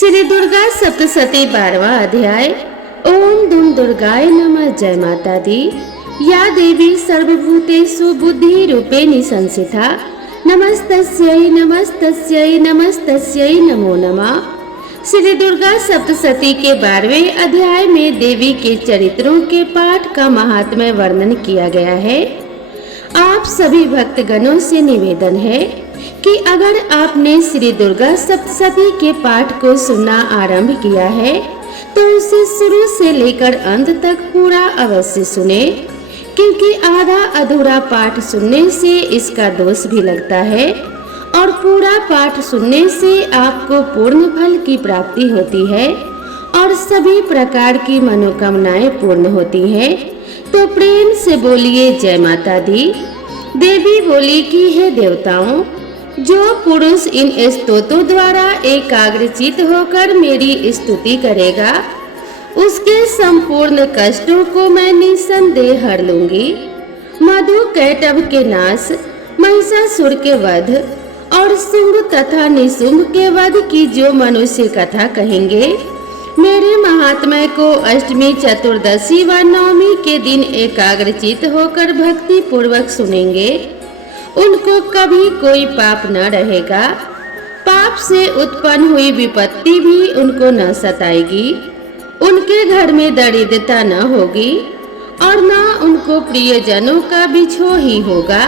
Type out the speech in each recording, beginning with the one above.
श्री दुर्गा सप्तशती 12वां अध्याय। ओम दुम दुर्गाय नमः। जय माता दी। या देवी सर्वभूतेषु बुद्धि रूपेण संस्थिता नमस्तस्यै नमस्तस्यै नमस्तस्यै नमो नमः। श्री दुर्गा सप्तशती के 12वें अध्याय में देवी के चरित्रों के पाठ का महात्म्य वर्णन किया गया है। आप सभी भक्तगणों से निवेदन है कि अगर आपने श्री दुर्गा सप्तशती के पाठ को सुनना आरंभ किया है तो उसे शुरू से लेकर अंत तक पूरा अवश्य सुने, क्योंकि आधा अधूरा पाठ सुनने से इसका दोष भी लगता है और पूरा पाठ सुनने से आपको पूर्ण फल की प्राप्ति होती है और सभी प्रकार की मनोकामनाएं पूर्ण होती हैं। तो प्रेम से बोलिए जय माता दी। देवी बोली कि हे देवताओं, जो पुरुष इन स्तोत्रों द्वारा एकाग्रचित होकर मेरी स्तुति करेगा उसके संपूर्ण कष्टों को मैं निसंदेह हर लूंगी। मधु कैटभ के नाश, महिषासुर के वध और शुंभ तथा निशुंभ के वध की जो मनुष्य कथा कहेंगे, मेरे महात्म्य को अष्टमी, चतुर्दशी व नवमी के दिन एकाग्रचित होकर भक्ति पूर्वक सुनेंगे, उनको कभी कोई पाप न रहेगा। पाप से उत्पन्न हुई विपत्ति भी उनको न सताएगी। उनके घर में दरिद्रता न होगी और न उनको प्रियजनों का बिछोह ही होगा।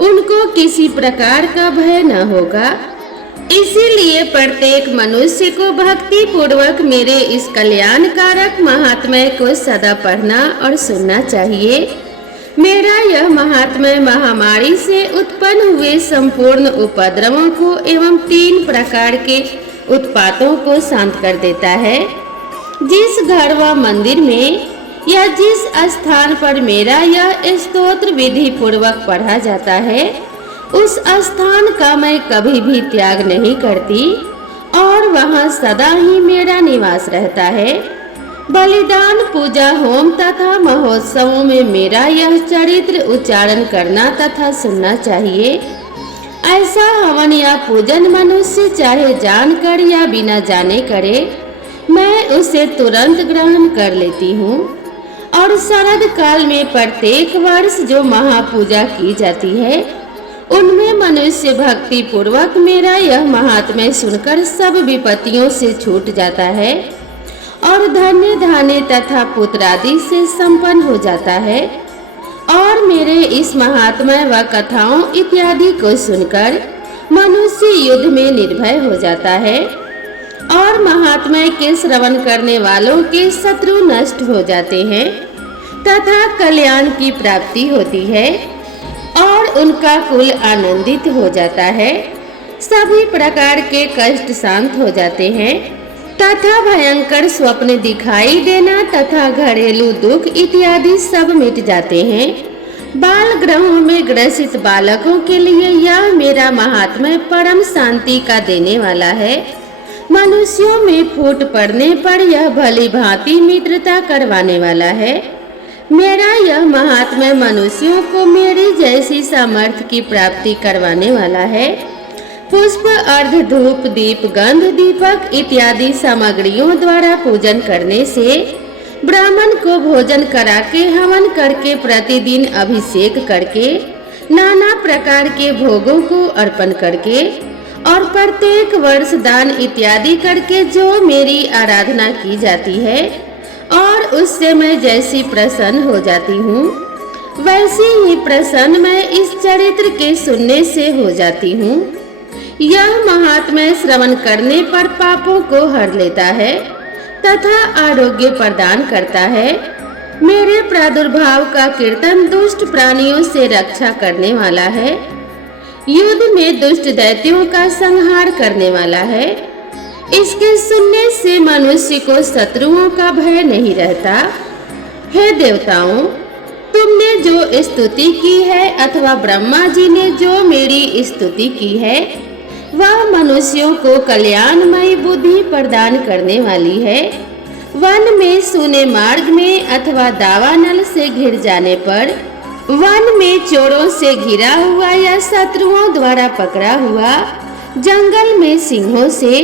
उनको किसी प्रकार का भय न होगा। इसीलिए प्रत्येक मनुष्य को भक्ति पूर्वक मेरे इस कल्याणकारक महात्म्य को सदा पढ़ना और सुनना चाहिए। मेरा यह महात्म्य महामारी से उत्पन्न हुए संपूर्ण उपद्रवों को एवं 3 प्रकार के उत्पातों को शांत कर देता है। जिस घर व मंदिर में या जिस स्थान पर मेरा यह स्तोत्र विधि पूर्वक पढ़ा जाता है, उस स्थान का मैं कभी भी त्याग नहीं करती और वहाँ सदा ही मेरा निवास रहता है। बलिदान, पूजा, होम तथा महोत्सवों में मेरा यह चरित्र उच्चारण करना तथा सुनना चाहिए। ऐसा हवन या पूजन मनुष्य चाहे जानकर या बिना जाने करे, मैं उसे तुरंत ग्रहण कर लेती हूँ। और शरद काल में प्रत्येक वर्ष जो महापूजा की जाती है, उनमें मनुष्य भक्ति पूर्वक मेरा यह महात्म्य सुनकर सब विपत्तियों से छूट जाता है और धन्य धान्य तथा पुत्र आदि से संपन्न हो जाता है। और मेरे इस महात्म्य व कथाओं इत्यादि को सुनकर मनुष्य युद्ध में निर्भय हो जाता है और महात्म्य के श्रवण करने वालों के शत्रु नष्ट हो जाते हैं तथा कल्याण की प्राप्ति होती है और उनका कुल आनंदित हो जाता है। सभी प्रकार के कष्ट शांत हो जाते हैं तथा भयंकर स्वप्न दिखाई देना तथा घरेलू दुख इत्यादि सब मिट जाते हैं। बाल ग्रहों में ग्रसित बालकों के लिए यह मेरा महात्म्य परम शांति का देने वाला है। मनुष्यों में फूट पड़ने पर यह भली भांति मित्रता करवाने वाला है। मेरा यह महात्म्य मनुष्यों को मेरी जैसी सामर्थ्य की प्राप्ति करवाने वाला है। पुष्प, अर्घ, धूप, दीप, गंध, दीपक इत्यादि सामग्रियों द्वारा पूजन करने से, ब्राह्मण को भोजन करा के, हवन करके, प्रतिदिन अभिषेक करके, नाना प्रकार के भोगों को अर्पण करके और प्रत्येक वर्ष दान इत्यादि करके जो मेरी आराधना की जाती है और उससे मैं जैसी प्रसन्न हो जाती हूँ, वैसी ही प्रसन्न मैं इस चरित्र के सुनने से हो जाती हूँ। यह महात्म्य श्रवण करने पर पापों को हर लेता है तथा आरोग्य प्रदान करता है। मेरे प्रादुर्भाव का कीर्तन दुष्ट प्राणियों से रक्षा करने वाला है। युद्ध में दुष्ट दैत्यों का संहार करने वाला है। इसके सुनने से मनुष्य को शत्रुओं का भय नहीं रहता। हे देवताओं, तुमने जो स्तुति की है अथवा ब्रह्मा जी ने जो मेरी स्तुति की है, वह मनुष्यों को कल्याणमयी बुद्धि प्रदान करने वाली है। वन में, सूने मार्ग में अथवा दावानल से घिर जाने पर, वन में चोरों से घिरा हुआ या शत्रुओं द्वारा पकड़ा हुआ, जंगल में सिंहों से,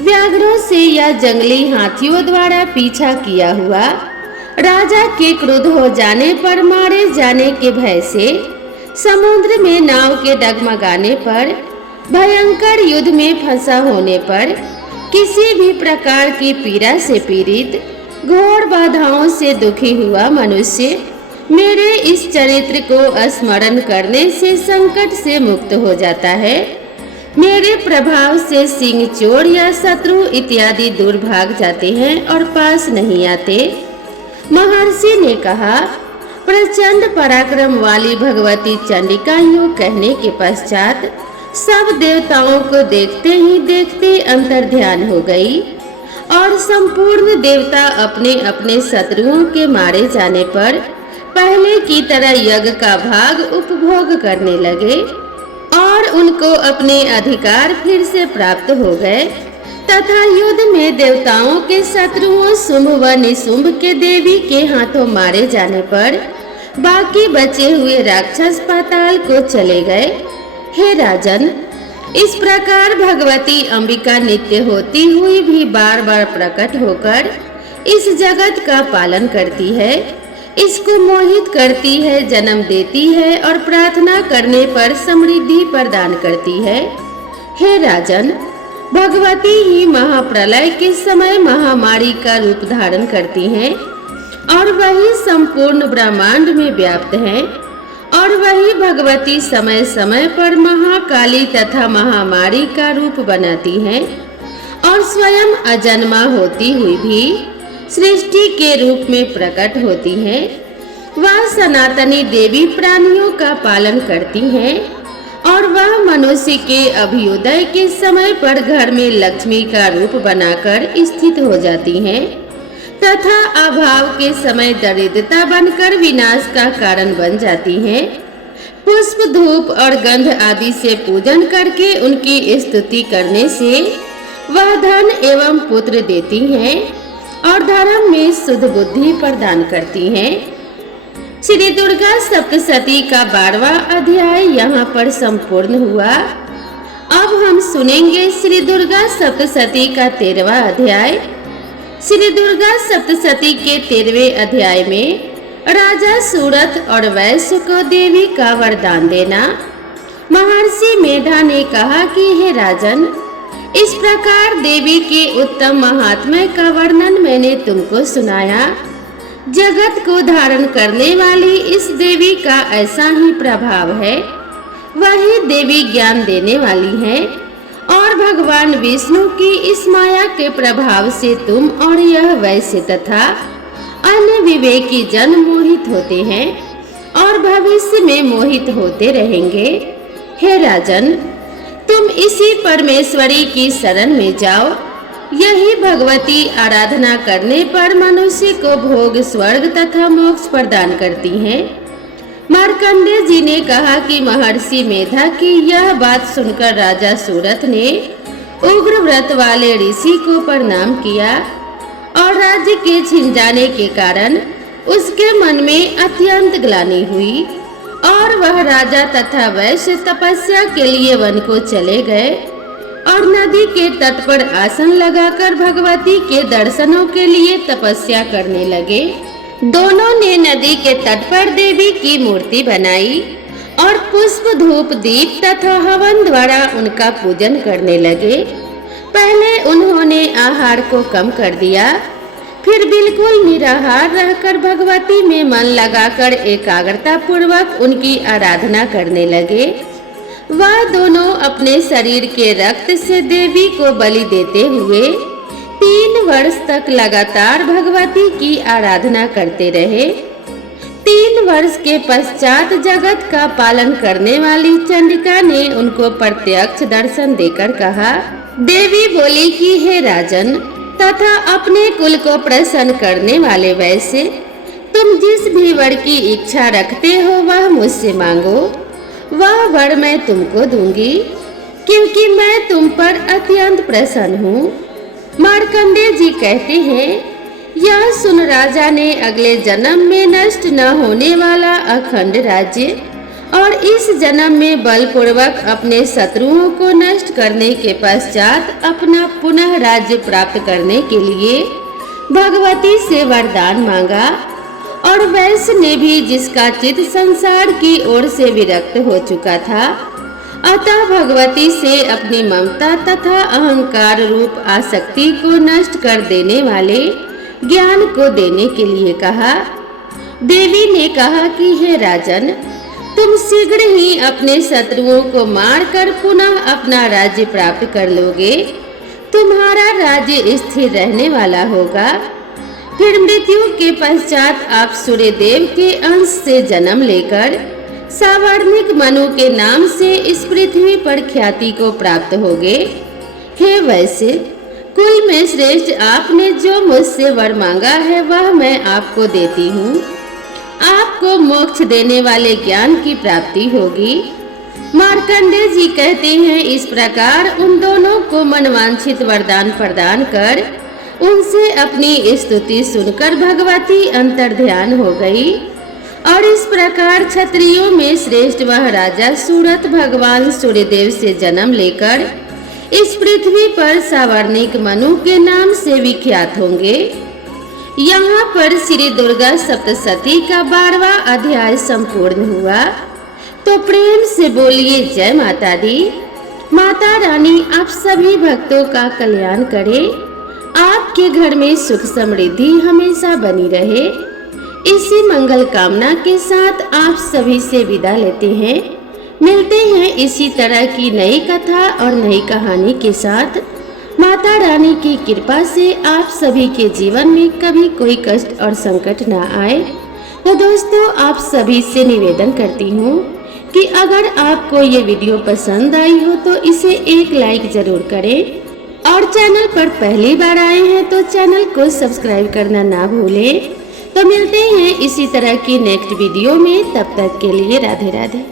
व्याघ्रों से या जंगली हाथियों द्वारा पीछा किया हुआ, राजा के क्रुद्ध हो जाने पर मारे जाने के भय से, समुद्र में नाव के डगमगाने पर, भयंकर युद्ध में फंसा होने पर, किसी भी प्रकार की पीड़ा से पीड़ित, घोर बाधाओं से दुखी हुआ मनुष्य मेरे इस चरित्र को स्मरण करने से संकट से मुक्त हो जाता है। मेरे प्रभाव से सिंह, चोर या शत्रु इत्यादि दूर भाग जाते हैं और पास नहीं आते। महर्षि ने कहा, प्रचंड पराक्रम वाली भगवती चंडिका यूं कहने के पश्चात सब देवताओं को देखते ही देखते अंतर्ध्यान हो गई और संपूर्ण देवता अपने अपने शत्रुओं के मारे जाने पर पहले की तरह यज्ञ का भाग उपभोग करने लगे और उनको अपने अधिकार फिर से प्राप्त हो गए तथा युद्ध में देवताओं के शत्रुओं शुंभ व निशुंभ के देवी के हाथों मारे जाने पर बाकी बचे हुए राक्षस पाताल को चले गए। हे राजन, इस प्रकार भगवती अंबिका नित्य होती हुई भी बार बार प्रकट होकर इस जगत का पालन करती है, इसको मोहित करती है, जन्म देती है और प्रार्थना करने पर समृद्धि प्रदान करती है। हे राजन, भगवती ही महाप्रलय के समय महामारी का रूप धारण करती हैं और वही संपूर्ण ब्रह्मांड में व्याप्त हैं और वही भगवती समय समय पर महाकाली तथा महामारी का रूप बनाती हैं और स्वयं अजन्मा होती हुई भी सृष्टि के रूप में प्रकट होती हैं। वह सनातनी देवी प्राणियों का पालन करती हैं और वह मनुष्य के अभ्युदय के समय पर घर में लक्ष्मी का रूप बनाकर स्थित हो जाती हैं तथा अभाव के समय दरिद्रता बनकर विनाश का कारण बन जाती हैं। पुष्प, धूप और गंध आदि से पूजन करके उनकी स्तुति करने से वह धन एवं पुत्र देती हैं और धर्म में शुद्ध बुद्धि प्रदान करती हैं। श्री दुर्गा सप्तशती का 12वां अध्याय यहाँ पर संपूर्ण हुआ। अब हम सुनेंगे श्री दुर्गा सप्तशती का 13वां अध्याय। श्री दुर्गा सप्तशती के 13वें अध्याय में राजा सूरत और वैश्य को देवी का वरदान देना। महर्षि मेधा ने कहा कि हे राजन, इस प्रकार देवी के उत्तम महात्म्य का वर्णन मैंने तुमको सुनाया। जगत को धारण करने वाली इस देवी का ऐसा ही प्रभाव है। वही देवी ज्ञान देने वाली है और भगवान विष्णु की इस माया के प्रभाव से तुम और यह वैश्य तथा अन्य विवेकी जन मोहित होते हैं और भविष्य में मोहित होते रहेंगे। हे राजन, तुम इसी परमेश्वरी की शरण में जाओ। यही भगवती आराधना करने पर मनुष्य को भोग, स्वर्ग तथा मोक्ष प्रदान करती हैं। मार्कंडेय जी ने कहा कि महर्षि मेधा की यह बात सुनकर राजा सूरत ने उग्र व्रत वाले ऋषि को प्रणाम किया और राज्य के छिन जाने के कारण उसके मन में अत्यंत ग्लानि हुई और वह राजा तथा वैश्य तपस्या के लिए वन को चले गए और नदी के तट पर आसन लगाकर भगवती के दर्शनों के लिए तपस्या करने लगे। दोनों ने नदी के तट पर देवी की मूर्ति बनाई और पुष्प, धूप, दीप तथा हवन द्वारा उनका पूजन करने लगे। पहले उन्होंने आहार को कम कर दिया, फिर बिल्कुल निराहार रहकर भगवती में मन लगाकर एकाग्रता पूर्वक उनकी आराधना करने लगे। वह दोनों अपने शरीर के रक्त से देवी को बलि देते हुए 3 वर्ष तक लगातार भगवती की आराधना करते रहे। 3 वर्ष के पश्चात जगत का पालन करने वाली चंडिका ने उनको प्रत्यक्ष दर्शन देकर कहा। देवी बोली कि हे राजन तथा अपने कुल को प्रसन्न करने वाले वैश्य, तुम जिस भी वर की इच्छा रखते हो वह मुझसे मांगो, वह वर मैं तुमको दूंगी, क्योंकि मैं तुम पर अत्यंत प्रसन्न हूँ। मार्कंडेय जी कहते हैं, यह सुन राजा ने अगले जन्म में नष्ट न होने वाला अखंड राज्य और इस जन्म में बलपूर्वक अपने शत्रुओं को नष्ट करने के पश्चात अपना पुनः राज्य प्राप्त करने के लिए भगवती से वरदान मांगा। और वैश्य ने भी, जिसका चित्त संसार की ओर से विरक्त हो चुका था, अतः भगवती से अपनी ममता तथा अहंकार रूप आसक्ति को नष्ट कर देने वाले ज्ञान को देने के लिए कहा। देवी ने कहा कि हे राजन, तुम शीघ्र ही अपने शत्रुओं को मारकर पुनः अपना राज्य प्राप्त कर लोगे। तुम्हारा राज्य स्थिर रहने वाला होगा। फिर मृत्यु के पश्चात आप सूर्यदेव के अंश से जन्म लेकर सावर्णिक मनु के नाम से इस पृथ्वी पर ख्याति को प्राप्त होगे। हे वैश्य, कुल में श्रेष्ठ, आपने जो मुझसे वर मांगा है वह मैं आपको देती हूँ। आपको मोक्ष देने वाले ज्ञान की प्राप्ति होगी। मार्कंडेय जी कहते हैं, इस प्रकार उन दोनों को मनवांछित वरदान प्रदान कर उनसे अपनी स्तुति सुनकर भगवती अंतर्ध्यान हो गई। और इस प्रकार क्षत्रियों में श्रेष्ठ वह राजा सूरत भगवान सूर्यदेव से जन्म लेकर इस पृथ्वी पर सावर्णिक मनु के नाम से विख्यात होंगे। यहाँ पर श्री दुर्गा सप्तशती का 12वां अध्याय संपूर्ण हुआ। तो प्रेम से बोलिए जय माता दी। माता रानी आप सभी भक्तों का कल्याण करे, आपके घर में सुख समृद्धि हमेशा बनी रहे। इसी मंगल कामना के साथ आप सभी से विदा लेते हैं। मिलते हैं इसी तरह की नई कथा और नई कहानी के साथ। माता रानी की कृपा से आप सभी के जीवन में कभी कोई कष्ट और संकट ना आए। तो दोस्तों, आप सभी से निवेदन करती हूँ कि अगर आपको ये वीडियो पसंद आई हो तो इसे एक लाइक जरूर करें, और चैनल पर पहली बार आए हैं तो चैनल को सब्सक्राइब करना ना भूलें। तो मिलते हैं इसी तरह की नेक्स्ट वीडियो में, तब तक के लिए राधे राधे।